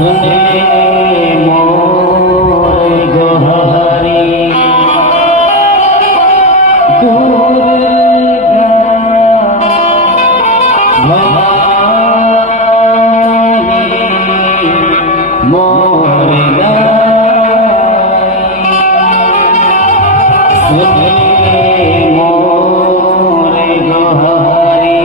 सुने मोर गोहारी दुर्गा भवानी मोर गाई सुने मोर गोहारी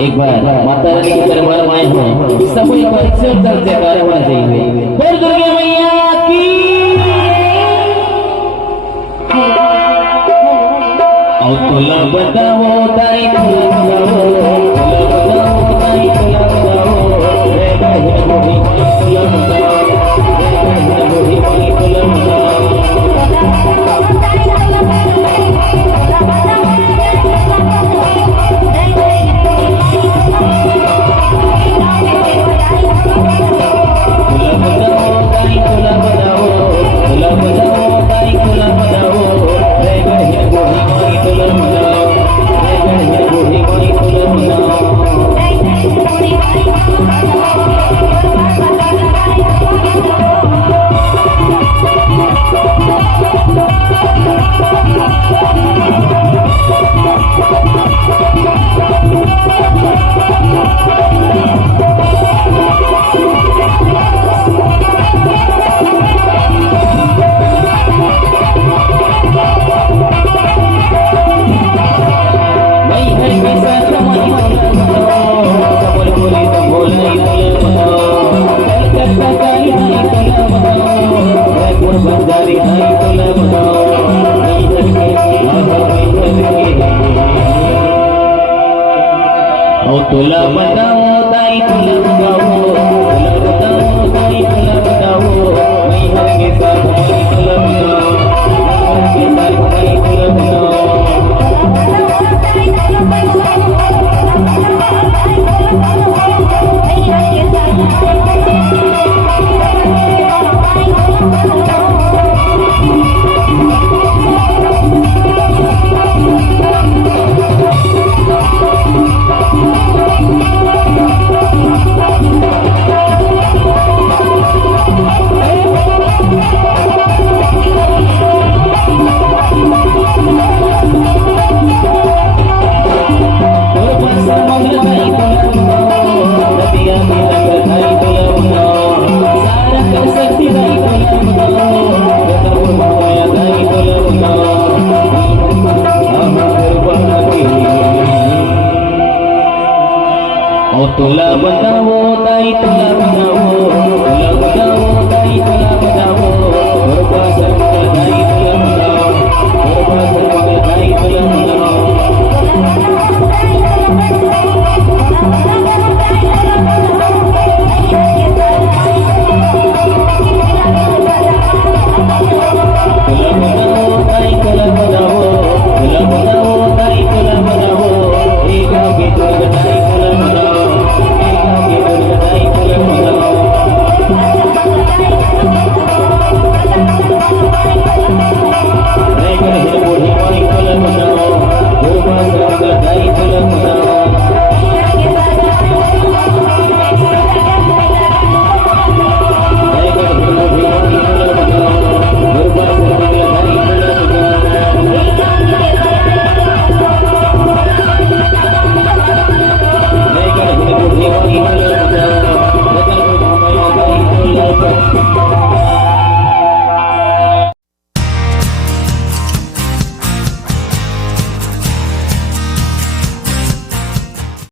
एक बार माता रानी के दरबार में आए हैं सभी परिचय चलते कारवा जाइए बोल दुर्गा मैया की और तुला बताओ दाई तुला बताओ दाई तुला बताओ रे तुला बताओ दाई तुला बताओ दाई तुला बताओ मैं हर के साथ दाई तुला बताओ हर के साथ दाई तुला बताओ तुला बताओ दाई तुला बताओ दाई तुला बताओ